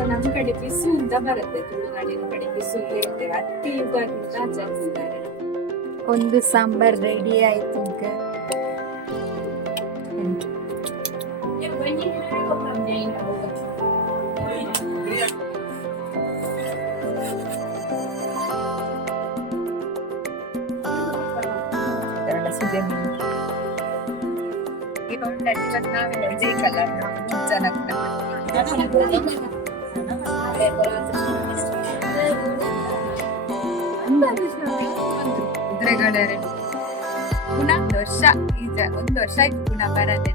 So ನಮ್ ಕಡೆ ಬಿಸು ಅಂತ ಬರುತ್ತೆ ತುಳುನಾಡಿನ ಕಡೆ ಬಿಸು ಹೇಳ್ತೇವೆ. ಅತ್ತಿ ಯುಗಾದಿ ಅಂತ ಆಚರಿಸಿದ್ದಾರೆ ಒಂದು ಸಾಂಬಾರ್ ರೆಡಿ ಆಯ್ತು ಈಗ. ಇದೆಲ್ಲ ಸುದ್ದಿ ಮೀನು. ಈಗ ಉಂಟಲ್ಲ, ಇವತ್ತು ನಾವೆಲ್ಲ ವಿಜಯ್ ಕಲರ್ ಚೆನ್ನಾಗಿ ಕುದುರೆಗಳೆರಡು ಪುನಃ ಒಂದು ವರ್ಷ ಈಗ ಒಂದು ವರ್ಷ ಆಯ್ತು ಪುನಃ ಬರದೆ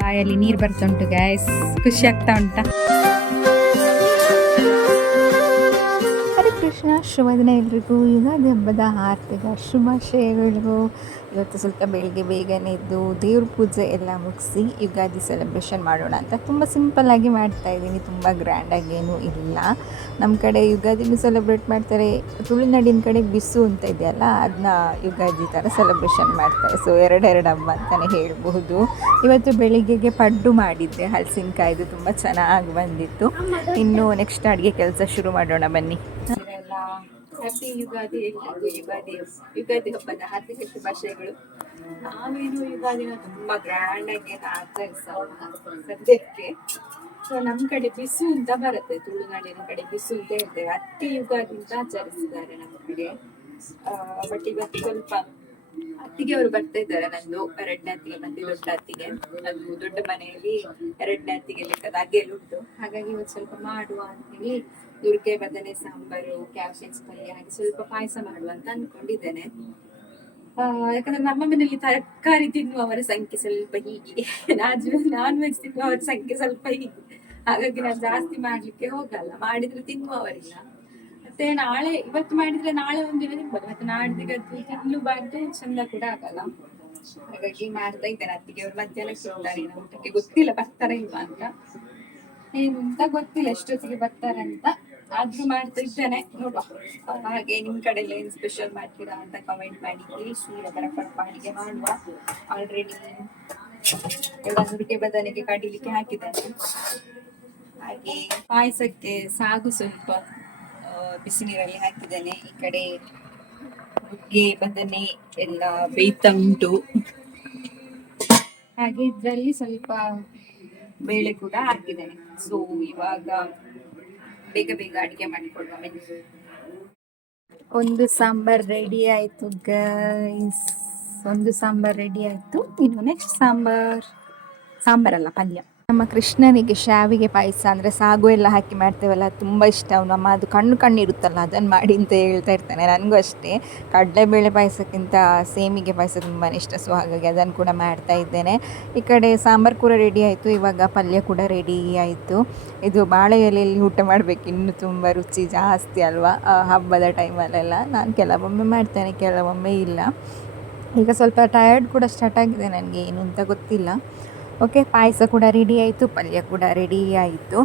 ಬಾಯಲ್ಲಿ ನೀರು ಬರ್ತಾ ಉಂಟು ಗ್ಯಾಸ್ ಖುಷಿ ಆಗ್ತಾ ಉಂಟಾ? ಹರೇ ಕೃಷ್ಣ, ಶುಭ ದಿನ ಎಲ್ರಿಗೂ. ಯುಗಾದಿ ಹಬ್ಬದ ಆರ್ಥಿಕ ಶುಭಾಶಯಗಳಿಗೂ ಇವತ್ತು ಸ್ವಲ್ಪ ಬೆಳಿಗ್ಗೆ ಬೇಗನೆ ಎದ್ದು ದೇವ್ರ ಪೂಜೆ ಎಲ್ಲ ಮುಗಿಸಿ ಯುಗಾದಿ ಸೆಲೆಬ್ರೇಷನ್ ಮಾಡೋಣ ಅಂತ ತುಂಬ ಸಿಂಪಲ್ಲಾಗಿ ಮಾಡ್ತಾ ಇದ್ದೀನಿ. ತುಂಬ ಗ್ರ್ಯಾಂಡ್ ಏನೂ ಇಲ್ಲ. ನಮ್ಮ ಕಡೆ ಯುಗಾದಿನೂ ಸೆಲೆಬ್ರೇಟ್ ಮಾಡ್ತಾರೆ. ತುಳುನಾಡಿನ ಕಡೆ ಬಿಸು ಅಂತ ಇದೆಯಲ್ಲ ಅದನ್ನ ಯುಗಾದಿ ಥರ ಸೆಲೆಬ್ರೇಷನ್ ಮಾಡ್ತಾರೆ. ಸೊ ಎರಡೆರಡು ಹಬ್ಬ ಅಂತಲೇ ಹೇಳಬಹುದು. ಇವತ್ತು ಬೆಳಿಗ್ಗೆಗೆ ಪಡ್ಡು ಮಾಡಿದ್ದೆ. ಹಲಸಿನಕಾಯ್ದು ತುಂಬ ಚೆನ್ನಾಗಿ ಬಂದಿತ್ತು. ಇನ್ನು ನೆಕ್ಸ್ಟ್ ಅಡುಗೆ ಕೆಲಸ ಶುರು ಮಾಡೋಣ ಬನ್ನಿ. ಹ್ಯಾಪಿ ಯುಗಾದಿ ಯುಗಾದಿ ಯುಗಾದಿ ಹಬ್ಬದ ಹಾರ್ದಿಕ ಭಾಷೆಗಳು ನಾವೇನು ಯುಗಾದಿನ ತುಂಬಾ ಗ್ರ್ಯಾಂಡ್ ಆಗಿ ಏನು ಆಚರಿಸಲ್ಲ ಸದ್ಯಕ್ಕೆ ಸೊ ನಮ್ ಕಡೆ ಬಿಸು ಅಂತ ಬರುತ್ತೆ ತುಳುನಾಡಿನ ಕಡೆ ಬಿಸು ಅಂತ ಹೇಳ್ತೇವೆ ಹತ್ತಿ ಯುಗಾದಿ ಅಂತ ಆಚರಿಸಿದ್ದಾರೆ ನಮ್ಮ ಕಡೆ ಬಟ್ ಇವತ್ತು ಸ್ವಲ್ಪ ಅತ್ತಿಗೆ ಅವರು ಬರ್ತಾ ಇದ್ದಾರೆ ನಂದು ಎರಡನೇ ಅತ್ತಿಗೆ ಮತ್ತೆ ದೊಡ್ಡ ಅತ್ತಿಗೆ. ಅದು ದೊಡ್ಡ ಮನೆಯಲ್ಲಿ ಎರಡನೇ ಅತ್ತಿಗೆ ಲೆಕ್ಕದ ಅಗೆಲ್ ಉಂಟು. ಹಾಗಾಗಿ ಇವತ್ತು ಸ್ವಲ್ಪ ಮಾಡುವ ಅಂತೇಳಿ ದುರ್ಗೆ ಬದನೆ ಸಾಂಬಾರು ಕ್ಯಾಬೇಜ್ ಪಲ್ಯ, ಹಾಗೆ ಸ್ವಲ್ಪ ಪಾಯಸ ಮಾಡುವ ಅಂತ ಅನ್ಕೊಂಡಿದ್ದೇನೆ. ಯಾಕಂದ್ರೆ ನಮ್ಮ ಮನೆಯಲ್ಲಿ ತರಕಾರಿ ತಿನ್ನುವವರ ಸಂಖ್ಯೆ ಸ್ವಲ್ಪ ಹೀಗೆ. ನಾನ್ ವೆಜ್ ತಿನ್ನುವವರ ಸಂಖ್ಯೆ ಸ್ವಲ್ಪ ಹೀಗೆ. ಹಾಗಾಗಿ ನಾನು ಜಾಸ್ತಿ ಮಾಡ್ಲಿಕ್ಕೆ ಹೋಗಲ್ಲ. ಮಾಡಿದ್ರೆ ತಿನ್ನುವವರಿಲ್ಲ. ಮತ್ತೆ ನಾಳೆ ಇವತ್ತು ಮಾಡಿದ್ರೆ ನಾಳೆ ಒಂದಿನ ತಿನ್ಬೋದು ಮತ್ತೆ ನಾಡ್ದಿಗೆ ಅದು ತಿನ್ನಬಾರ್ದು ಚಂದ ಕೂಡ ಆಗಲ್ಲ. ಹಾಗಾಗಿ ಮಾಡ್ತಾ ಇದ್ದಾರೆ ಅತ್ತಿಗೆ. ಅವ್ರು ಮಧ್ಯಾಹ್ನ ಇನ್ನು ಊಟಕ್ಕೆ ಗೊತ್ತಿಲ್ಲ ಬರ್ತಾರ ಇಲ್ವಾ ಅಂತ. ಏನು ಅಂತ ಗೊತ್ತಿಲ್ಲ ಎಷ್ಟೊತ್ತಿಗೆ ಬರ್ತಾರೆ ಅಂತ. ಆದ್ರೂ ಮಾಡ್ತಾ ಇದ್ದೇನೆ. ನೋಡುವ. ಹಾಗೆ ನಿಮ್ ಕಡೆ ಎಲ್ಲ ಏನ್ ಸ್ಪೆಷಲ್ ಮಾಡ್ತೀರಾ ಅಂತ ಕಮೆಂಟ್ ಮಾಡಿ ತಿಳಿಸಿ ಅದರ ಅಡಿಗೆ ಮಾಡುವ. ಆಲ್ರೆಡಿ ಎಲ್ಲ ಬದನೆಗೆ ಕಡಿಲಿಕ್ಕೆ ಹಾಕಿದ್ದಾರೆ. ಹಾಗೆ ಪಾಯಸಕ್ಕೆ ಸಾಗು ಸ್ವಲ್ಪ. ಬಿಸಿ ನೀರಲ್ಲಿ ಹಾಕಿದ್ದೇನೆ. ಈ ಕಡೆ ನುಗ್ಗೆ, ಬದನೆ ಎಲ್ಲ ಬೇಯ್ತಾ ಉಂಟು ಹಾಗೆ ಇದ್ರಲ್ಲಿ ಸ್ವಲ್ಪ ಬೇಳೆ ಕೂಡ ಹಾಕಿದ್ದೇನೆ. ಸೊ ಇವಾಗ ಬೇಗ ಬೇಗ ಅಡಿಗೆ ಮಾಡಿಕೊಡುವ ಒಂದು ಸಾಂಬಾರ್ ರೆಡಿ ಆಯ್ತು ಗೈಸ್ ಒಂದು ಸಾಂಬಾರ್ ರೆಡಿ ಆಯ್ತು. ಇನ್ನು ನೆಕ್ಸ್ಟ್ ಸಾಂಬಾರ್ ಸಾಂಬಾರಲ್ಲ ಪಲ್ಯ. ನಮ್ಮ ಕೃಷ್ಣನಿಗೆ ಶಾವಿಗೆ ಪಾಯಸ ಅಂದರೆ ಸಾಗು ಎಲ್ಲ ಹಾಕಿ ಮಾಡ್ತೇವಲ್ಲ ತುಂಬ ಇಷ್ಟ. ಅವನು ಅಮ್ಮ ಅದು ಕಣ್ಣು ಕಣ್ಣು ಇರುತ್ತಲ್ಲ ಅದನ್ನು ಮಾಡಿ ಅಂತ ಹೇಳ್ತಾ ಇರ್ತಾನೆ. ನನಗೂ ಅಷ್ಟೇ. ಕಡಲೆಬೇಳೆ ಪಾಯಸಕ್ಕಿಂತ ಸೇಮಿಗೆ ಪಾಯಸ ತುಂಬಾ ಇಷ್ಟ. ಸೊ ಹಾಗಾಗಿ ಅದನ್ನು ಕೂಡ ಮಾಡ್ತಾ ಇದ್ದೇನೆ. ಈ ಕಡೆ ಸಾಂಬಾರು ಕೂಡ ರೆಡಿ ಆಯಿತು. ಇವಾಗ ಪಲ್ಯ ಕೂಡ ರೆಡಿ ಆಯಿತು. ಇದು ಬಾಳೆ ಎಲೆಯಲ್ಲಿ ಊಟ ಮಾಡಬೇಕು. ಇನ್ನೂ ತುಂಬ ರುಚಿ ಜಾಸ್ತಿ ಅಲ್ವಾ? ಹಬ್ಬದ ಟೈಮಲ್ಲೆಲ್ಲ ನಾನು ಕೆಲವೊಮ್ಮೆ ಮಾಡ್ತೇನೆ, ಕೆಲವೊಮ್ಮೆ ಇಲ್ಲ. ಈಗ ಸ್ವಲ್ಪ ಟಯರ್ಡ್ ಕೂಡ ಸ್ಟಾರ್ಟ್ ಆಗಿದೆ. ನನಗೆ ಏನು ಅಂತ ಗೊತ್ತಿಲ್ಲ. ಓಕೆ, ಪಾಯಸ ಕೂಡ ರೆಡಿ ಆಯಿತು, ಪಲ್ಯ ಕೂಡ ರೆಡಿ ಆಯಿತು.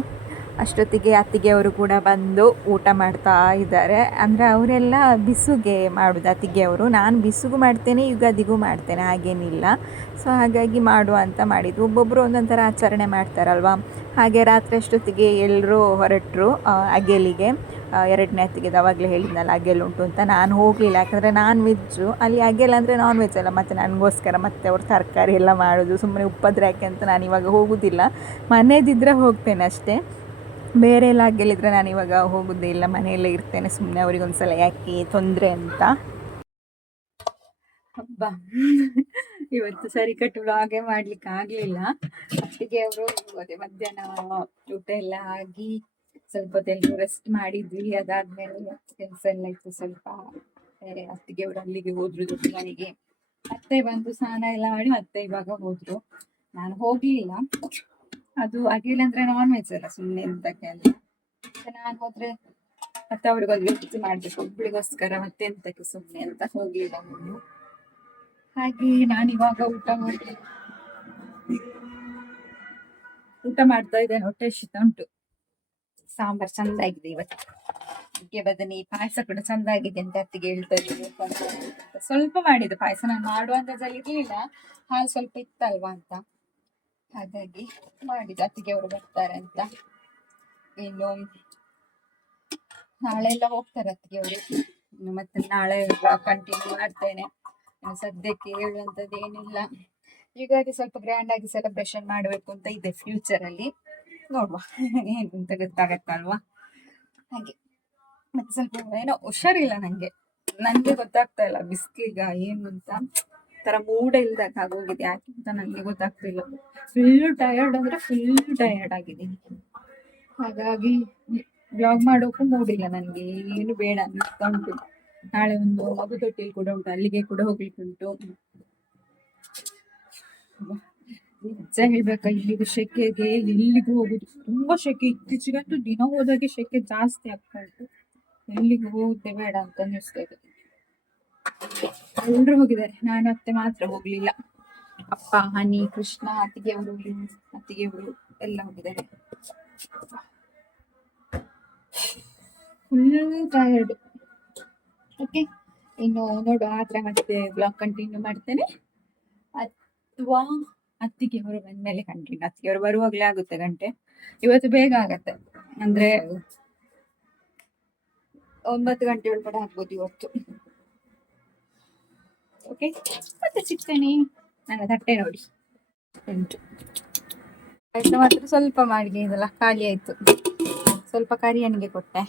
ಅಷ್ಟೊತ್ತಿಗೆ ಅತ್ತಿಗೆಯವರು ಕೂಡ ಬಂದು ಊಟ ಮಾಡ್ತಾ ಇದ್ದಾರೆ. ಅಂದರೆ ಅವರೆಲ್ಲ ಬಿಸುಗೆ ಮಾಡೋದು ಅತ್ತಿಗೆಯವರು ನಾನು ಬಿಸುಗೂ ಮಾಡ್ತೇನೆ, ಯುಗಾದಿಗೂ ಮಾಡ್ತೇನೆ, ಹಾಗೇನಿಲ್ಲ. ಸೊ ಹಾಗಾಗಿ ಮಾಡುವ ಅಂತ ಮಾಡಿದ್ದು ಒಬ್ಬೊಬ್ಬರು ಒಂದೊಂದು ಥರ ಆಚರಣೆ ಮಾಡ್ತಾರಲ್ವ? ಹಾಗೆ ರಾತ್ರಿ ಅಷ್ಟೊತ್ತಿಗೆ ಎಲ್ಲರೂ ಹೊರಟರು ಅಗೆಲಿಗೆ ಎರಡನೇ ಹತ್ತಿಗೆ ಅವಾಗಲೇ ಹೇಳಿದ್ನಲ್ಲ ಅಗೆಲ್ ಉಂಟು ಅಂತ. ನಾನು ಹೋಗಲಿಲ್ಲ, ಯಾಕಂದರೆ ನಾನ್ ವೆಜ್ಜು ಅಲ್ಲಿ ಅಗೆಲ್ ಅಂದರೆ ನಾನ್ ವೆಜ್ ಅಲ್ಲ, ಮತ್ತು ನನಗೋಸ್ಕರ ಮತ್ತೆ ಅವ್ರು ತರಕಾರಿ ಎಲ್ಲ ಮಾಡೋದು ಸುಮ್ಮನೆ ಉಪ್ಪದ್ರೆ ಯಾಕೆ ಅಂತ ನಾನು ಇವಾಗ ಹೋಗೋದಿಲ್ಲ. ಮನೆಯದಿದ್ದರೆ ಹೋಗ್ತೇನೆ ಅಷ್ಟೇ. ಬೇರೆ ಎಲ್ಲ ಅಗೆಲಿದ್ರೆ ನಾನು ಇವಾಗ ಹೋಗೋದೇ ಇಲ್ಲ, ಮನೆಯಲ್ಲೇ ಇರ್ತೇನೆ ಸುಮ್ಮನೆ ಅವರಿಗೊಂದ್ಸಲ ಯಾಕೆ ತೊಂದರೆ ಅಂತ. ಹಬ್ಬ. ಇವತ್ತು ಸರಿ ಕಟ್ಟು ಹಾಗೆ ಮಾಡ್ಲಿಕ್ಕೆ ಆಗ್ಲಿಲ್ಲ ಅತ್ತಿಗೆ ಅವರು ಅದೇ ಮಧ್ಯಾಹ್ನ ಊಟ ಎಲ್ಲ ಆಗಿ ಸ್ವಲ್ಪ ಹೊತ್ತೆಲ್ಲರೂ ರೆಸ್ಟ್ ಮಾಡಿದ್ವಿ, ಅದಾದ್ಮೇಲೆ ಕೆಲಸ ಎಲ್ಲ ಇತ್ತು. ಸ್ವಲ್ಪ ಅತ್ತಿಗೆ, ಅವ್ರು ಅಲ್ಲಿಗೆ ಹೋದ್ರು ದುಡ್ಡು ಮತ್ತೆ ಬಂದು ಸ್ನಾನ ಎಲ್ಲ ಮಾಡಿ ಮತ್ತೆ ಇವಾಗ ಹೋದ್ರು. ನಾನು ಹೋಗ್ಲಿಲ್ಲ. ಅದು ಅಗಿಲ್ ಅಂದ್ರೆ ನಾನ್ ವೆಜ್ ಅಲ್ಲ ಸುಮ್ಮನೆ ಎಂತಕ್ಕೆ ಅಲ್ಲ ನಾನು ಹೋದ್ರೆ ಮತ್ತೆ ಅವ್ರಿಗೊಂದು ವ್ಯಕ್ತಿ ಮಾಡ್ಬೇಕು ಒಬ್ಳಿಗೋಸ್ಕರ ಮತ್ತೆ ಎಂತಕ್ಕೆ ಸುಮ್ಮನೆ ಅಂತ ಹೋಗ್ಲಿಲ್ಲ ನಾನು. ಹಾಗೆ ನಾನು ಇವಾಗ ಊಟ ಮಾಡಿ ಊಟ ಮಾಡ್ತಾ ಇದ್ದೇನೆ, ಹೊಟ್ಟೆ ಶೀತ ಉಂಟು. ಸಾಂಬಾರ್ ಚಂದ ಆಗಿದೆ ಇವತ್ತು. ನುಗ್ಗೆ ಬದನೆ, ಪಾಯಸ ಕೂಡ ಚಂದ ಆಗಿದೆ ಅಂತ ಅತ್ತಿಗೆ ಹೇಳ್ತಾ ಇದ್ದೀನಿ ಸ್ವಲ್ಪ ಮಾಡಿದ್ದು ಪಾಯಸ. ನಾನು ಮಾಡುವ ಅಂದಾಜಲ್ಲಿ ಇರ್ಲಿಲ್ಲ. ಹಾಲು ಸ್ವಲ್ಪ ಇತ್ತಲ್ವಾ ಅಂತ. ಹಾಗಾಗಿ ಮಾಡಿದ್ದು. ಅತ್ತಿಗೆ ಅವರು ಬರ್ತಾರೆ ಅಂತ. ಇನ್ನು ನಾಳೆ ಎಲ್ಲ ಹೋಗ್ತಾರೆ ಅತ್ತಿಗೆ ಅವರು. ಇನ್ನು ಮತ್ತೆ ನಾಳೆ ಕಂಟಿನ್ಯೂ ಮಾಡ್ತೇನೆ. ಸದ್ಯಕ್ಕೆ ಹೇಳುವಂಥದ್ದು ಏನಿಲ್ಲ. ಯುಗಾದಿ ಸ್ವಲ್ಪ ಗ್ರ್ಯಾಂಡ್ ಆಗಿ ಸೆಲೆಬ್ರೇಷನ್ ಮಾಡಬೇಕು ಅಂತ ಇದೆ ಫ್ಯೂಚರ್ ಅಲ್ಲಿ. ನೋಡುವ. ಅಂತ ಗೊತ್ತಾಗತ್ತಲ್ವಾ? ಹಾಗೆ. ಮತ್ತೆ ಸ್ವಲ್ಪ ಏನೋ ಹುಷಾರಿಲ್ಲ ನಂಗೆ. ನನಗೆ ಗೊತ್ತಾಗ್ತಾ ಇಲ್ಲ ಬಿಸ್ಲಿಗ ಏನು ಅಂತ. ತರ ಮೂಡ ಇಲ್ದಾಗ ಆಗೋಗಿದೆ. ಯಾಕೆ ಅಂತ ನನಗೆ ಗೊತ್ತಾಗ್ತಿಲ್ಲ ಫುಲ್ ಟಯರ್ಡ್ ಅಂದ್ರೆ ಫುಲ್ ಟಯರ್ಡ್ ಆಗಿದೆ ಹಾಗಾಗಿ ಬ್ಲಾಗ್ ಮಾಡೋಕ್ಕೂ ಮೂಡಿಲ್ಲ ನನಗೆ ಏನು ಬೇಡ ಅನ್ನಿಸ್ತಾ ಉಂಟು. ನಾಳೆ ಒಂದು ಮಗು ತೊಟ್ಟಿಲ್ ಕೂಡ ಉಂಟು. ಅಲ್ಲಿಗೆ ಕೂಡ ಹೋಗ್ಲಿಕ್ಕೆ ಉಂಟು. ನಿಜ ಹೇಳ್ಬೇಕಾ ಇಲ್ಲಿದು ಶೆಕೆಗೆ ಎಲ್ಲಿಗೂ ಹೋಗುದು? ತುಂಬಾ ಶೆಕೆ. ಇತ್ತೀಚೆಗಂತೂ ದಿನ ಹೋದಾಗೆ ಶೆಕೆ ಜಾಸ್ತಿ ಆಗ್ತಾ ಇತ್ತು ಎಲ್ಲಿಗೂ ಹೋಗುದೇ ಬೇಡ ಅಂತ ಅನ್ನಿಸ್ತಾ ಎಲ್ರು ಹೋಗಿದ್ದಾರೆ. ನಾನು ಅತ್ತೆ ಮಾತ್ರ ಹೋಗ್ಲಿಲ್ಲ. ಅಪ್ಪ, ಹನಿ, ಕೃಷ್ಣ ಅತ್ತಿಗೆ ಅವರು ಅತ್ತಿಗೆ ಅವರು ಎಲ್ಲ ಹೋಗಿದ್ದಾರೆ. ಫುಲ್ ಟಯರ್ಡ್ ಓಕೆ ಇನ್ನು ನೋಡು ಆದ್ರೆ ಮತ್ತೆ ಬ್ಲಾಗ್ ಕಂಟಿನ್ಯೂ ಮಾಡ್ತೇನೆ. ಅಥವಾ ಅತ್ತಿಗೆ ಅವರು ಬಂದ್ಮೇಲೆ ಕಂಟಿನ್ಯೂ ಅತ್ತಿಗೆ ಅವರು ಬರುವಾಗಲೇ ಆಗುತ್ತೆ ಗಂಟೆ. ಇವತ್ತು ಬೇಗ ಆಗತ್ತೆ. ಅಂದ್ರೆ ಒಂಬತ್ತು ಗಂಟೆ ಒಳಗಡೆ ಆಗ್ಬೋದು ಇವತ್ತು. ಓಕೆ ಮತ್ತೆ ಸಿಗ್ತೇನೆ. ನನ್ನ ತಟ್ಟೆ ನೋಡಿ. ಉಂಟು ಮಾತ್ರ ಸ್ವಲ್ಪ ಮಾಡಿಗೆ ಇದೆಲ್ಲ ಖಾಲಿ ಆಯ್ತು. ಸ್ವಲ್ಪ ಕರಿಯನಿಗೆ ಕೊಟ್ಟೆ.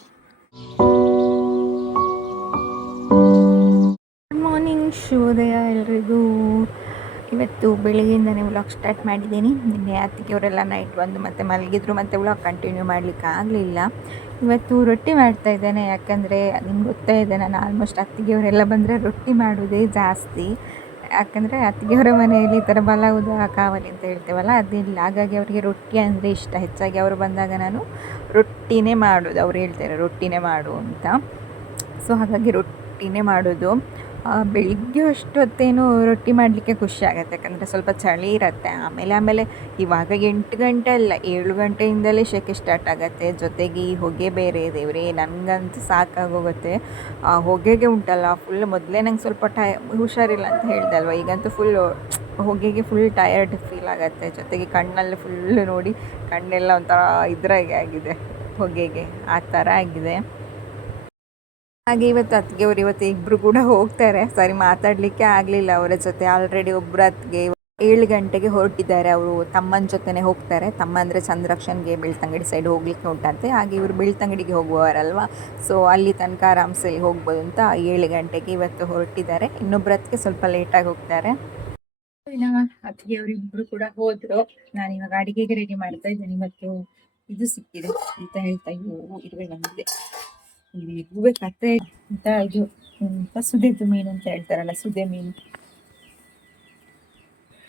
ಗುಡ್ ಮಾರ್ನಿಂಗ್ ಶುಭೋದಯ ಎಲ್ರಿಗೂ. ಇವತ್ತು ಬೆಳಿಗ್ಗೆಯಿಂದನೇ ವ್ಲಾಗ್ ಸ್ಟಾರ್ಟ್ ಮಾಡಿದ್ದೀನಿ. ನಿನ್ನೆ ಅತ್ತಿಗೆಯವರೆಲ್ಲ ನೈಟ್ ಬಂದು ಮತ್ತೆ ಮಲಗಿದ್ರು, ಮತ್ತೆ ವ್ಲಾಗ್ ಕಂಟಿನ್ಯೂ ಮಾಡಲಿಕ್ಕೆ ಆಗಲಿಲ್ಲ. ಇವತ್ತು ರೊಟ್ಟಿ ಮಾಡ್ತಾ ಇದ್ದೇನೆ, ಯಾಕಂದರೆ ನಿಮ್ಗೆ ಗೊತ್ತೇ ಇದೆ, ನಾನು ಆಲ್ಮೋಸ್ಟ್ ಅತ್ತಿಗೆಯವರೆಲ್ಲ ಬಂದರೆ ರೊಟ್ಟಿ ಮಾಡೋದೇ ಜಾಸ್ತಿ. ಯಾಕಂದರೆ ಅತ್ತಿಗೆಯವರ ಮನೆಯಲ್ಲಿ ಈ ಥರ ಬಲಾವುದ ಕಾವಲಿ ಅಂತ ಹೇಳ್ತೇವಲ್ಲ, ಅದಿಲ್ಲ. ಹಾಗಾಗಿ ಅವರಿಗೆ ರೊಟ್ಟಿ ಅಂದರೆ ಇಷ್ಟ. ಹೆಚ್ಚಾಗಿ ಅವರು ಬಂದಾಗ ನಾನು ರೊಟ್ಟಿನೇ ಮಾಡೋದು. ಅವ್ರು ಹೇಳ್ತಾರೆ ರೊಟ್ಟಿನೇ ಮಾಡು ಅಂತ. ಸೊ ಹಾಗಾಗಿ ರೊಟ್ಟಿನೇ ಮಾಡೋದು. ಬೆಳಿಗ್ಗೆ ಅಷ್ಟೊತ್ತೇನು ರೊಟ್ಟಿ ಮಾಡಲಿಕ್ಕೆ ಖುಷಿ ಆಗುತ್ತೆ. ಯಾಕಂದರೆ ಸ್ವಲ್ಪ ಚಳಿ ಇರುತ್ತೆ. ಆಮೇಲೆ ಆಮೇಲೆ ಇವಾಗ ಎಂಟು ಗಂಟೆ ಅಲ್ಲ, ಏಳು ಗಂಟೆಯಿಂದಲೇ ಶೆಕೆ ಸ್ಟಾರ್ಟ್ ಆಗುತ್ತೆ. ಜೊತೆಗೆ ಈ ಹೊಗೆ ಬೇರೆ, ದೇವ್ರಿ, ನನಗಂತೂ ಸಾಕಾಗೋಗುತ್ತೆ. ಆ, ಹೊಗೆಗೆ ಉಂಟಲ್ಲ ಫುಲ್ ಮೊದಲೇ ನಂಗೆ ಸ್ವಲ್ಪ ಟೈ, ಹುಷಾರಿಲ್ಲ ಅಂತ ಹೇಳಿದೆ ಅಲ್ವಾ ಈಗಂತೂ ಫುಲ್ ಹೊಗೆಗೆ ಫುಲ್ ಟಯರ್ಡ್ ಫೀಲ್ ಆಗುತ್ತೆ. ಜೊತೆಗೆ ಕಣ್ಣಲ್ಲಿ ಫುಲ್ ನೋಡಿ ಕಣ್ಣೆಲ್ಲ ಒಂಥರ ಇದ್ರಾಗೆ ಆಗಿದೆ. ಹೊಗೆಗೆ, ಆ ಥರ ಆಗಿದೆ. ಹಾಗೆ ಇವತ್ತು ಅತ್ತಿಗೆ ಅವ್ರು ಇವತ್ತು ಇಬ್ಬರು ಕೂಡ ಹೋಗ್ತಾರೆ. ಸರಿ, ಮಾತಾಡಲಿಕ್ಕೆ ಆಗಲಿಲ್ಲ. ಅವರ ಜೊತೆ ಆಲ್ರೆಡಿ ಒಬ್ಬರು ಅತ್ತಿಗೆ ಏಳು ಗಂಟೆಗೆ ಹೊರಟಿದ್ದಾರೆ. ಅವರು ತಮ್ಮನ ಜೊತೆನೆ ಹೋಗ್ತಾರೆ. ತಮ್ಮ ಅಂದರೆ ಚಂದ್ರಕ್ಷನ್ಗೆ ಬೆಳ್ತಂಗಡಿ ಸೈಡ್ ಹೋಗ್ಲಿಕ್ಕೆ ಉಂಟಂತೆ. ಹಾಗೆ ಇವರು ಬೆಳ್ತಂಗಡಿಗೆ ಹೋಗುವವರಲ್ವಾ? ಸೊ ಅಲ್ಲಿ ತನಕ ಆರಾಮ್ಸಲ್ಲಿ ಹೋಗ್ಬೋದು ಅಂತ ಏಳು ಗಂಟೆಗೆ ಇವತ್ತು ಹೊರಟಿದ್ದಾರೆ. ಇನ್ನೊಬ್ಬರ ಅತ್ತಿಗೆ ಸ್ವಲ್ಪ ಲೇಟಾಗಿ ಹೋಗ್ತಾರೆ. ಅತ್ತಿಗೆ ಅವರಿಬ್ರು ಕೂಡ ಹೋದ್ರು. ನಾನು ಇವಾಗ ಅಡಿಗೆಗೆ ರೆಡಿ ಮಾಡ್ತಾ ಇದ್ದೇನೆ. ಇವತ್ತು ಇದು ಸಿಕ್ಕಿದೆ ಅಂತ ಹೇಳ್ತಾ ಅಯ್ಯೋ ಇರುವೆ ಬಂದಿದೆ ಇಲ್ಲಿ ಇರುವೆ ಕತೆ ಅಂತ ಇದು ಸುದೆದು ಮೀನು ಅಂತ ಹೇಳ್ತಾರಲ್ಲ, ಸುದೆ ಮೀನು.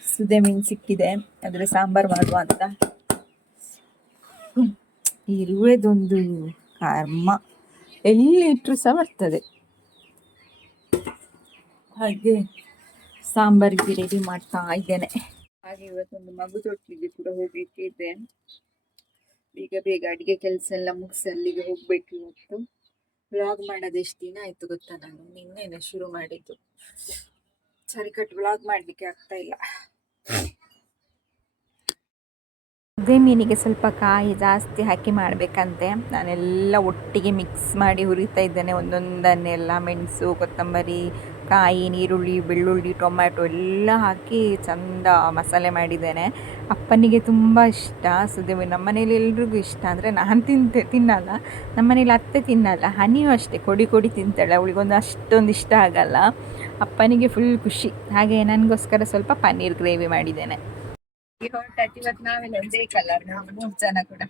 ಸುದೆ ಮೀನು ಸಿಕ್ಕಿದೆ ಅದ್ರ ಸಾಂಬಾರ್ ಮಾಡುವ ಅಂತ. ಇರುವೆದೊಂದು ಕರ್ಮ. ಎಲ್ಲಿ ಇಟ್ಟರು ಸಹ ಬರ್ತದೆ. ಹಾಗೆ ಸಾಂಬಾರಿಗೆ ರೆಡಿ ಮಾಡ್ತಾ ಇದ್ದೇನೆ. ಹಾಗೆ ಇವತ್ತೊಂದು ಮಗು ತೊಟ್ಟಿಗೆ ಕೂಡ ಹೋಗ್ಲಿಕ್ಕೆ ಇದೆ ಬೇಗ ಬೇಗ ಅಡಿಗೆ ಕೆಲಸ ಎಲ್ಲ ಮುಗಿಸಿ ಅಲ್ಲಿಗೆ ಹೋಗ್ಬೇಕು ಇವತ್ತು. ವ್ಲಾಗ್ ಮಾಡೋದು ಎಷ್ಟು ದಿನ ಆಯ್ತು ಗೊತ್ತಾ ನಾನು? ನಿನ್ನೆನೆ ಶುರು ಮಾಡಿದ್ದು. ಸರಿ ಕಟ್ ವ್ಲಾಗ್ ಮಾಡಲಿಕ್ಕೆ ಆಗ್ತಾ ಇಲ್ಲ. ಮದುವೆ ಮೀನಿಗೆ ಸ್ವಲ್ಪ ಕಾಯಿ ಜಾಸ್ತಿ ಹಾಕಿ ಮಾಡಬೇಕಂತೆ. ನಾನೆಲ್ಲ ಒಟ್ಟಿಗೆ ಮಿಕ್ಸ್ ಮಾಡಿ ಹುರಿತಾ ಇದ್ದೇನೆ ಒಂದೊಂದನ್ನೆಲ್ಲ, ಮೆಣಸು, ಕೊತ್ತಂಬರಿ ಕಾಯಿ ನೀರುಳ್ಳಿ ಬೆಳ್ಳುಳ್ಳಿ, ಟೊಮ್ಯಾಟೊ ಎಲ್ಲ ಹಾಕಿ ಚಂದ ಮಸಾಲೆ ಮಾಡಿದ್ದೇನೆ. ಅಪ್ಪನಿಗೆ ತುಂಬ ಇಷ್ಟ. ಸುದೇವಿ ನಮ್ಮ ಮನೇಲಿ ಎಲ್ರಿಗೂ ಇಷ್ಟ. ಅಂದರೆ ನಾನು ತಿಂತೆ, ತಿನ್ನಲ್ಲ. ನಮ್ಮ ಮನೇಲಿ ಅತ್ತೆ ತಿನ್ನಲ್ಲ, ಹನಿಯೂ ಅಷ್ಟೇ. ಕೊಡಿ ಕೊಡಿ ತಿಂತಾಳೆ. ಅವಳಿಗೊಂದು ಅಷ್ಟೊಂದು ಇಷ್ಟ ಆಗಲ್ಲ. ಅಪ್ಪನಿಗೆ ಫುಲ್ ಖುಷಿ. ಹಾಗೆ ನನಗೋಸ್ಕರ ಸ್ವಲ್ಪ ಪನ್ನೀರ್ ಗ್ರೇವಿ ಮಾಡಿದ್ದೇನೆ. ಒಂದೇ ಕಲರ್ ಮೂರ್ ಜನ ಕೂಡ.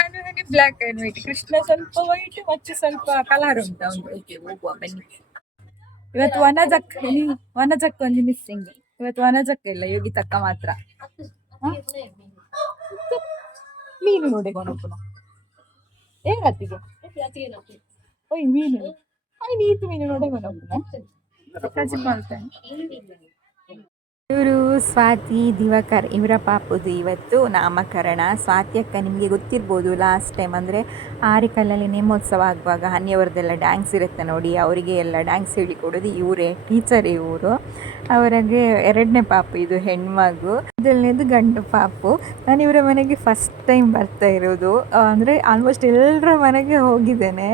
ನಾನು ಹಾಗೆ ಬ್ಲ್ಯಾಕ್ ಅಂಡ್ ವೈಟ್ ಕೃಷ್ಣ ಸ್ವಲ್ಪ ವೈಟ್ ಮತ್ತೆ ಸ್ವಲ್ಪ ಕಲರ್ ಉಂಟು ಅವ್ನು ಹೋಗುವ ಬನ್ನಿ. ಇವತ್ತು ವನಜಕ್ ವನಜಕ್ ಒಂದು ಮಿಸ್ಸಿಂಗ್ ಇವತ್ತು ವನಜಕ್ ಇಲ್ಲ ಯೋಗಿ ತಕ್ಕ ಮಾತ್ರ? ಮೀನು ನೋಡಿ ಏನ್ ಅತ್ತಿಗೆ? ಓಯ್ ಮೀನು. ಅಯ್ ನೀತು ಮೀನು ನೋಡಿ ಪುನಃ. ಕಜಿಪ್ ಮಾಡ್ತೇನೆ ಇವರು ಸ್ವಾತಿ, ದಿವಾಕರ್ ಇವರ ಪಾಪುದು ಇವತ್ತು ನಾಮಕರಣ. ಸ್ವಾತಿ ಅಕ್ಕ ನಿಮಗೆ ಗೊತ್ತಿರ್ಬೋದು ಲಾಸ್ಟ್ ಟೈಮ್ ಅಂದರೆ ಆರಿಕಲ್ಲಲ್ಲಿ ನೇಮೋತ್ಸವ ಆಗುವಾಗ ಹನಿಯವರದೆಲ್ಲ ಡ್ಯಾನ್ಸ್ ಇರುತ್ತೆ ನೋಡಿ, ಅವರಿಗೆ ಎಲ್ಲ ಡ್ಯಾನ್ಸ್ ಹೇಳಿಕೊಡೋದು ಇವರೇ ಟೀಚರ್ ಇವರು. ಅವರಿಗೆ ಎರಡನೇ ಪಾಪು ಇದು, ಹೆಣ್ಮಗು. ಮೊದಲನೇದು ಗಂಡು ಪಾಪು. ನಾನು ಇವರ ಮನೆಗೆ ಫಸ್ಟ್ ಟೈಮ್ ಬರ್ತಾ ಇರೋದು. ಅಂದರೆ ಆಲ್ಮೋಸ್ಟ್ ಎಲ್ಲರ ಮನೆಗೆ ಹೋಗಿದ್ದೇನೆ.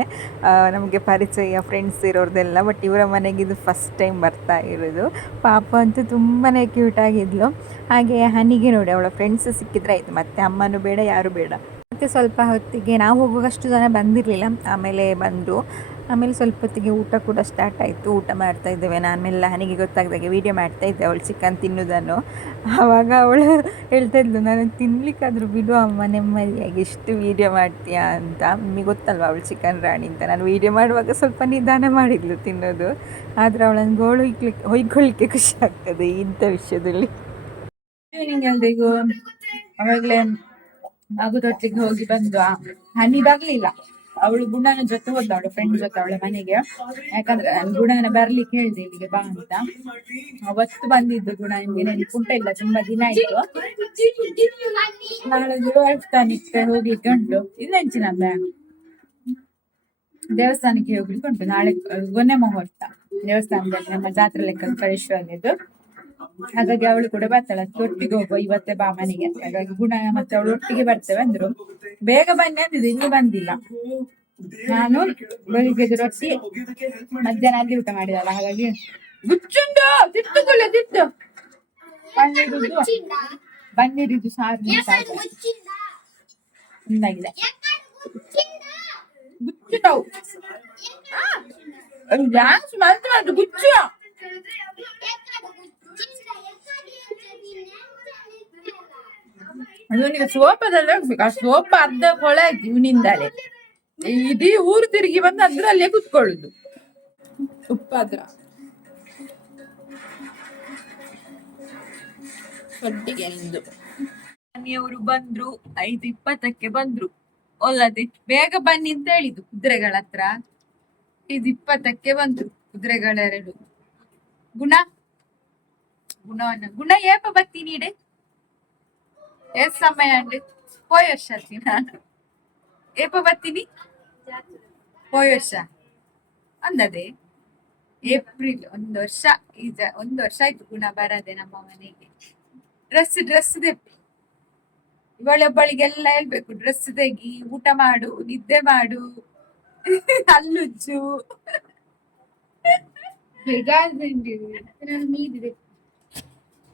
ನಮಗೆ ಪರಿಚಯ ಫ್ರೆಂಡ್ಸ್ ಇರೋರ್ದೆಲ್ಲ ಬಟ್ ಇವರ ಮನೆಗೆ ಇದು ಫಸ್ಟ್ ಟೈಮ್ ಬರ್ತಾ ಇರೋದು. ಪಾಪ ಅಂತೂ ತುಂಬಾ ಕ್ಯೂಟ್ ಆಗಿದ್ಲು. ಹಾಗೆ ಹನಿಗೆ ನೋಡಿ, ಅವಳ ಫ್ರೆಂಡ್ಸ್ ಸಿಕ್ಕಿದ್ರೆ ಆಯ್ತು. ಮತ್ತೆ ಅಮ್ಮನೂ ಬೇಡ, ಯಾರು ಬೇಡ. ಮತ್ತೆ ಸ್ವಲ್ಪ ಹೊತ್ತಿಗೆ ನಾವು ಹೋಗುವಷ್ಟು ಜನ ಬಂದಿರಲಿಲ್ಲ. ಆಮೇಲೆ ಬಂದರು ಆಮೇಲೆ ಸ್ವಲ್ಪ ಹೊತ್ತಿಗೆ ಊಟ ಕೂಡ ಸ್ಟಾರ್ಟ್ ಆಯಿತು. ಊಟ ಮಾಡ್ತಾ ಇದ್ದೇವೆ ನಾನು. ಹನಿಗೆ ಗೊತ್ತಾಗ್ದಾಗೆ ವೀಡಿಯೋ ಮಾಡ್ತಾ ಇದ್ದೆ ಅವಳು ಚಿಕನ್ ತಿನ್ನೋದನ್ನು. ಆವಾಗ ಅವಳು ಹೇಳ್ತಾ ಇದ್ಲು, ನಾನು ತಿನ್ಲಿಕ್ಕಾದ್ರೂ ಬಿಡು ಅಮ್ಮ, ನೆಮ್ಮದಿಯಾಗಿ ಎಷ್ಟು ವೀಡಿಯೋ ಮಾಡ್ತೀಯಾ ಅಂತ. ನಿಮಗೆ ಗೊತ್ತಲ್ವ ಅವಳು ಚಿಕನ್ ರಾಣಿ ಅಂತ? ನಾನು ವೀಡಿಯೋ ಮಾಡುವಾಗ ಸ್ವಲ್ಪ ನಿಧಾನ ಮಾಡಿದ್ಲು ತಿನ್ನೋದು. ಆದರೆ ಅವಳನ್ನು ಗೋಳು ಇಕ್ಲಿಕ್ಕೆ ಹೊಯ್ಕೊಳ್ಳಿಕ್ಕೆ ಖುಷಿ ಆಗ್ತದೆ ಇಂಥ ವಿಷಯದಲ್ಲಿ. ಆವಾಗಲೇ ಮಗುದೊಟ್ಟಿಗೆ ಹೋಗಿ ಬಂದು ಬರ್ಲಿಲ್ಲ. ಅವಳು ಗುಂಡನ ಜೊತೆ ಹೋದ ಅವಳು ಫ್ರೆಂಡ್ ಜೊತೆ ಅವಳ ಮನೆಗೆ. ಯಾಕಂದ್ರೆ ನಾನು ಗುಣನ ಬರ್ಲಿಕ್ಕೆ ಹೇಳ್ದೆ ಇಲ್ಲಿಗೆ ಬಾ ಅಂತ. ಅವತ್ತು ಬಂದಿದ್ದು ಗುಣ ನಿಮ್ಗೆ ನೆನಪುಂಟ ಇಲ್ಲ? ತುಂಬಾ ದಿನ ಆಯ್ತು. ನಾಳೆ ದೇವಸ್ಥಾನಕ್ಕೆ ಹೋಗ್ಲಿಕ್ಕೆ ಉಂಟು. ಇನ್ನೆಂಚಿನಲ್ಲ ದೇವಸ್ಥಾನಕ್ಕೆ ಹೋಗ್ಲಿಕ್ಕೆ ಉಂಟು. ನಾಳೆ ಗೊನೆ ಮುಹೂರ್ತ. ದೇವಸ್ಥಾನದಲ್ಲಿ ನಮ್ಮ ಜಾತ್ರೆ ಲೆಕ್ಕ ಕಳಿಸುವಾಗಿದ್ದು ಹಾಗಾಗಿ ಅವಳು ಕೂಡ ಬರ್ತಾಳೆ. ಒಟ್ಟಿಗೆ ಹೋಗುವ. ಇವತ್ತೇ ಬಾ ಮನೆಗೆ. ಹಾಗಾಗಿ ಗುಣ ಮತ್ತೆ ಅವಳು ಒಟ್ಟಿಗೆ ಬರ್ತೇವೆ ಅಂದ್ರು. ಬೇಗ ಬನ್ನಿ ಅಂದಿದ್ರು ಇನ್ನೂ ಬಂದಿಲ್ಲ. ನಾನು ಬೆಳಿಗ್ಗೆ ರೊಟ್ಟಿ ಮಧ್ಯಾಹ್ನ ಅಲ್ಲಿ ಊಟ ಮಾಡಿದಲ್ಲ. ಹಾಗಾಗಿ ಗುಚ್ಚುಂಡು ತಿತ್ತುಗುಳ್ಳ ತಿತ್ತು ಬನ್ನಿರುದು ಬನ್ನಿರಿದು ಸಾರು ಒಂದಾಗಿದೆ ಗುಚ್ಚು ನಾವು ಡ್ಯಾನ್ಸ್ ಮಾಡ್ತು ಮಾಡ್ತು ಗುಚ್ಚು ಇವನಿಗೆ ಸೋಪದಲ್ಲಿ ಹೋಗ್ಬೇಕು ಆ ಸೋಪ ಅರ್ಧ ಕೊಳೆ ಆಯ್ತು ಇವನಿಂದಲೇ. ಇಡೀ ಊರು ತಿರುಗಿ ಬಂದು ಅದ್ರಲ್ಲೇ ಕುತ್ಕೊಳ್ಳುದು. ಉಪ್ಪಾದ್ರ. ಮನೆಯವರು ಬಂದ್ರು, ಐದು ಇಪ್ಪತ್ತಕ್ಕೆ ಬಂದ್ರು. ಒಲ್ಲದೆ ಬೇಗ ಬನ್ನಿ ಅಂತ ಹೇಳಿದ್ದು ಕುದುರೆಗಳ ಹತ್ರ. ಐದು ಇಪ್ಪತ್ತಕ್ಕೆ ಬಂದ್ರು ಕುದುರೆಗಳೆರಡು. ಗುಣ. ಗುಣವನ್ನ. ಗುಣ ಏಪ ಬತ್ತಿ ನೀಡೆ. ಎಷ್ಟ್ ಸಮಯ ಅಂಡ್ పోయి ವರ್ಷ ನಾನು ಏಪ ಬರ್ತೀನಿ పోయి ವರ್ಷ ಅಂದದೆ ಏಪ್ರಿಲ್ ಒಂದು ವರ್ಷ ಈಗ ಒಂದು ವರ್ಷ ಆಯ್ತು ಗುಣ ಬರದೆ ನಮ್ಮ ಮನೆಗೆ ಡ್ರೆಸ್ ಡ್ರೆಸ್ ತೆಪ್ಪಿ ಇವಳೊಬ್ಬಳಿಗೆಲ್ಲ ಹೇಳ್ಬೇಕು ಡ್ರೆಸ್ ತೆಗಿ ಊಟ ಮಾಡು ನಿದ್ದೆ ಮಾಡು ಹಲ್ಲುಜ್ಜು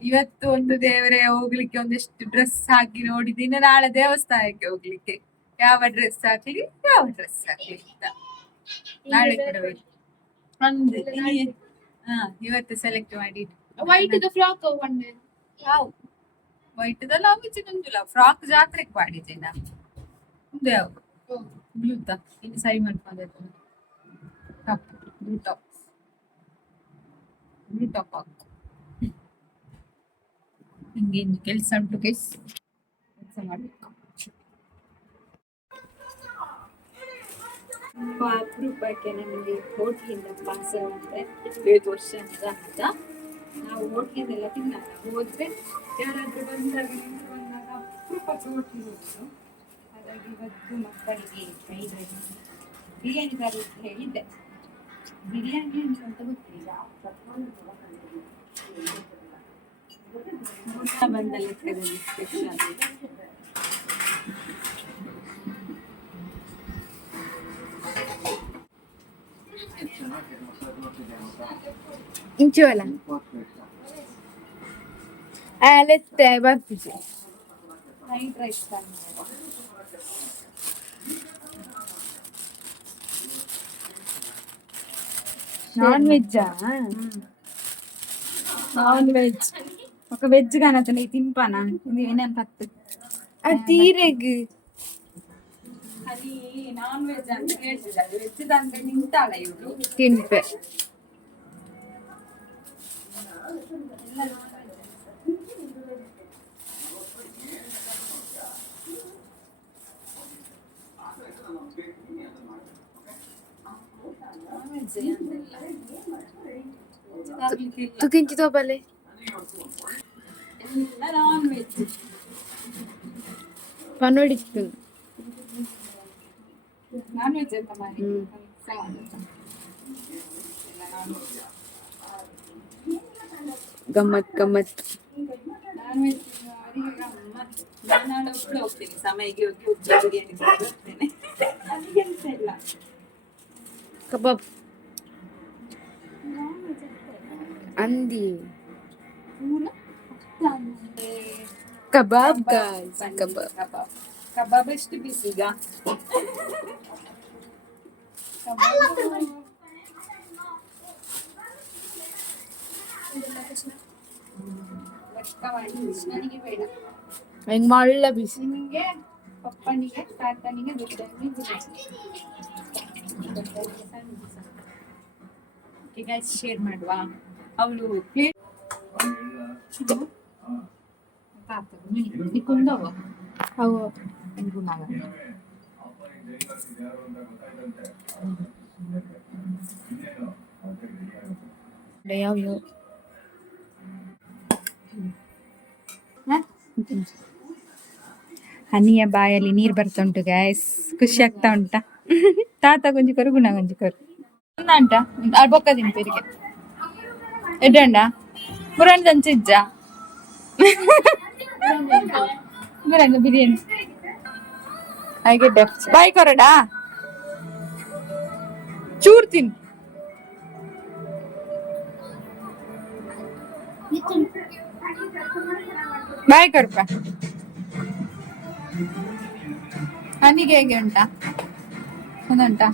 ಇವತ್ತು ಒಂದು ದೇವರೇ ಹೋಗ್ಲಿಕ್ಕೆ ಒಂದಿಷ್ಟು ಡ್ರೆಸ್ ಹಾಕಿ ನೋಡಿದ್ದು ಇನ್ನು ನಾಳೆ ದೇವಸ್ಥಾನಕ್ಕೆ ಹೋಗ್ಲಿಕ್ಕೆ. ಯಾವ ಡ್ರೆಸ್ ಹಾಕ್ಲಿ ಯಾವ ಡ್ರೆಸ್ ಹಾಕ್ಲಿ ಅಂತ. ನಾಳೆ ಕೂಡ ಹೋಗಿ. ಒಂದು ಈ- ಹಾ ಇವತ್ತು ಸೆಲೆಕ್ಟ್ ಮಾಡಿ ವೈಟ್ ಫ್ರಾಕ್ ಹಾವು. ವೈಟ್ ದಲ್ಲ ಅವಿಚಿನೊಂದಿಲ್ಲ ಫ್ರಾಕ್ ಜಾತ್ರೆಗೆ ಮಾಡಿದ್ದೆ ನಾನು. ಮುಂದೆ ಯಾವ ಬ್ಲೂತ ಇನ್ನು ಸರಿ ಮಾಡ್ಕೊಂಡಿದ್ದು top blue top blue top ಹಾಕು. ಹಿಂಗೆ ಇನ್ನು ಕೆಲಸ ಉಂಟು ಕೇಸ್ ಕೆಲಸ ಮಾಡಬೇಕು. ತುಂಬ ಅಪರೂಪಕ್ಕೆ ನಮಗೆ ಹೋಟ್ಲಿಂದ ಪಾರ್ಸಲ್ ಅಂದ್ರೆ ಐದು ವರ್ಷ ಅಂತ ಅಂತ. ನಾವು ಹೋಟ್ಲಿಂದೆಲ್ಲ ತಿನ್ನಲ್ಲ. ಹೋದ್ರೆ ಯಾರಾದರೂ ಬಂದಾಗ ನೆಂಟ್ರು ಬಂದಾಗ ಅಪರೂಪಕ್ಕೆ ಹೋಟ್ಲಿಗೆ ಹೋಗ್ತು ಹಾಗಾಗಿ ಇವತ್ತು ಮಕ್ಕಳಿಗೆ ಫ್ರೈಡ್ ರೈಸ್ ಬಿರಿಯಾನಿ ತರಲಿಕ್ಕೆ ಹೇಳಿದ್ದೆ. ಬಿರಿಯಾನಿ ಅಂತ ಗೊತ್ತಿಲ್ಲ. బండలు ఇక్కడండి స్పెషల్ ఇంచు అలా let's dive up to this. Fried rice non veg non veg ఒక వెజ్ కానీ అతను తింపానా ఇది ఏమేమి పత్తు అది తీరేగు అది నాన్ వెజ్ అంటే ಹೇಳ್ತಿದ್ದೆ ಅದು ವೆಜ್ ಅಂದ್ರೆ ನಿಂತಾಳ ಇವರು ತಿನ್ಪೆ ನಾನ್ ವೆಜ್ ಅಂತೆಲ್ಲ ತು ತಿಂಚಿತೋ ಬಲೆ ನಾನ್ ವೆಜ್ ಪನ್ನೋಡಿತ್ತು ನಾನ್ ವೆಜ್ ಅಂತ ಮಾಡಿ ಹ್ಮ್. ಗಮ್ಮತ್ ಗಮ್ಮತ್ ನಾನ್ ವೆಜ್ ನಾನು ನಾಳೆ ಒಬ್ಳು ಹೋಗ್ತೀನಿ ಸಮಯಕ್ಕೆ ಹೋಗಿ ಉಜ್ಜ ಬಿರಿಯಾನಿ ಬರ್ತೇನೆ ಅಲ್ಲಿಗೆ ಎಂತ ಇಲ್ಲ ಕಬಾಬ್ ಅಂದಿ ಪೂರ kebab guys kebab kebab kebab ಎಷ್ಟು ಬಿಸಿ ಈಗ ಕಬಾಬ್ ಲೆಕ್ಕ ಮಾಡಿ ಕೃಷ್ಣನಿಗೆ ಬೇಡ ಹೆಂಗ್ ಮಳ್ಳ ಬಿಸಿ ನಿಮಗೆ ಪಪ್ಪನಿಗೆ ತಾತನಿಗೆ ದೊಡ್ಡನಿಗೆ ಗೈಸ್ ಶೇರ್ ಮಾಡುವ ಅವಳು ನಿಕ್ಕೊಂಡವ ಅವು ನನಗೂ ನಾಗ ಯಾವ ಯಾವ ಹನಿಯ ಬಾಯಲ್ಲಿ ನೀರು ಬರ್ತಾ ಉಂಟು ಗ್ಯಾಸ್ ಖುಷಿ ಆಗ್ತಾ ಉಂಟಾ ತಾತ ಗೊಂಜಿ ಕರು ಗುಣ ಗೊಂಜಿ ಕರು ಉಂಟ ಅಲ್ಲಿ ಬೊಕ್ಕ ತಿಂಪೇರಿಗೆ ಎಡ್ಡಂಡ ಬುರಾಣಿ ದಂಚಿಜ್ಜ ಬುರಾಣಿ ಬಿರಿಯಾನಿ. ಹಾಗೆ ಡೆಫ್ಸ್ ಬಾಯ್ ಕೊರಡಾ? ಚೂರ್ ತಿನ್. ಬಾಯ್ ಕರ್ಪ ಹನಿಗೆ ಹೇಗೆ ಉಂಟಾ? ಉಂಟಾ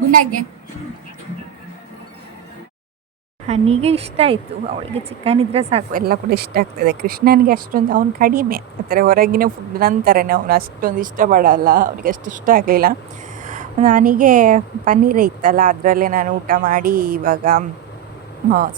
ಗುಣಗೆ? ಹನಿಗೆ ಇಷ್ಟ ಆಯಿತು. ಅವಳಿಗೆ ಚಿಕನ್ ಇದ್ದರೆ ಸಾಕು, ಎಲ್ಲ ಕೂಡ ಇಷ್ಟ ಆಗ್ತದೆ. ಕೃಷ್ಣನಿಗೆ ಅಷ್ಟೊಂದು, ಅವನು ಕಡಿಮೆ. ಆ ಥರ ಹೊರಗಿನ ಫುಡ್ ನಂತರನೇ ಅವನು ಅಷ್ಟೊಂದು ಇಷ್ಟಪಡಲ್ಲ. ಅವನಿಗೆ ಅಷ್ಟು ಇಷ್ಟ ಆಗಲಿಲ್ಲ. ನನಗೆ ಪನ್ನೀರೇ ಇತ್ತಲ್ಲ, ಅದರಲ್ಲೇ ನಾನು ಊಟ ಮಾಡಿ ಇವಾಗ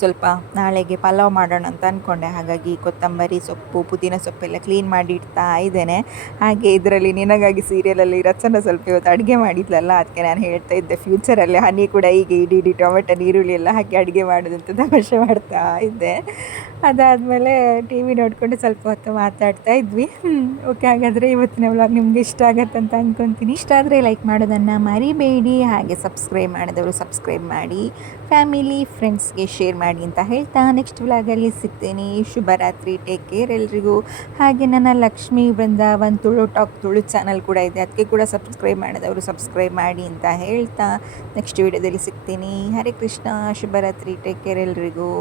ಸ್ವಲ್ಪ ನಾಳೆಗೆ ಪಲಾವ್ ಮಾಡೋಣ ಅಂತ ಅಂದ್ಕೊಂಡೆ ಹಾಗಾಗಿ ಕೊತ್ತಂಬರಿ ಸೊಪ್ಪು, ಪುದೀನ ಸೊಪ್ಪೆಲ್ಲ ಕ್ಲೀನ್ ಮಾಡಿ ಇಡ್ತಾ ಇದ್ದೇನೆ. ಹಾಗೆ ಇದರಲ್ಲಿ ನಿನಗಾಗಿ ಸೀರಿಯಲಲ್ಲಿ ರಚನ ಸ್ವಲ್ಪ ಇವತ್ತು ಅಡುಗೆ ಮಾಡಿದ್ಲಲ್ಲ ಅದಕ್ಕೆ ನಾನು ಹೇಳ್ತಾ ಇದ್ದೆ. ಫ್ಯೂಚರಲ್ಲಿ ಹನಿ ಕೂಡ ಹೀಗೆ ಇಡೀ ಇಡೀ ಟೊಮೆಟೊ ನೀರುಳ್ಳಿ ಎಲ್ಲ ಹಾಕಿ ಅಡುಗೆ ಮಾಡೋದಂತ ತಮಾಷೆ ಮಾಡ್ತಾ ಇದ್ದೆ. ಅದಾದಮೇಲೆ ಟಿ ವಿ ನೋಡಿಕೊಂಡು ಸ್ವಲ್ಪ ಹೊತ್ತು ಮಾತಾಡ್ತಾ ಇದ್ವಿ. ಓಕೆ ಹಾಗಾದರೆ ಇವತ್ತಿನ ವ್ಲಾಗ್ ನಿಮ್ಗೆ ಇಷ್ಟ ಆಗತ್ತೆ ಅಂತ ಅಂದ್ಕೊತೀನಿ ಇಷ್ಟ ಆದರೆ ಲೈಕ್ ಮಾಡೋದನ್ನು ಮರಿಬೇಡಿ. ಹಾಗೆ ಸಬ್ಸ್ಕ್ರೈಬ್ ಮಾಡಿದವರು ಸಬ್ಸ್ಕ್ರೈಬ್ ಮಾಡಿ. ಫ್ಯಾಮಿಲಿ ಫ್ರೆಂಡ್ಸ್ಗೆ ಶೇರ್ ಮಾಡಿ ಅಂತ ಹೇಳ್ತಾ ನೆಕ್ಸ್ಟ್ ವ್ಲಾಗಲ್ಲಿ ಸಿಗ್ತೇನೆ. ಶುಭರಾತ್ರಿ. ಟೇಕ್ ಕೇರ್ ಎಲ್ರಿಗೂ. ಹಾಗೆ ನನ್ನ ಲಕ್ಷ್ಮೀ ಬೃಂದಾವನ್ ತುಳು ಟಾಕ್ ತುಳು ಚಾನಲ್ ಕೂಡ ಇದೆ. ಅದಕ್ಕೆ ಕೂಡ ಸಬ್ಸ್ಕ್ರೈಬ್ ಮಾಡಿದವರು ಸಬ್ಸ್ಕ್ರೈಬ್ ಮಾಡಿ ಅಂತ ಹೇಳ್ತಾ ನೆಕ್ಸ್ಟ್ ವಿಡಿಯೋದಲ್ಲಿ ಸಿಗ್ತೀನಿ. ಹರೇ ಕೃಷ್ಣ. ಶುಭರಾತ್ರಿ. ಟೇಕ್ ಕೇರ್ ಎಲ್ರಿಗೂ.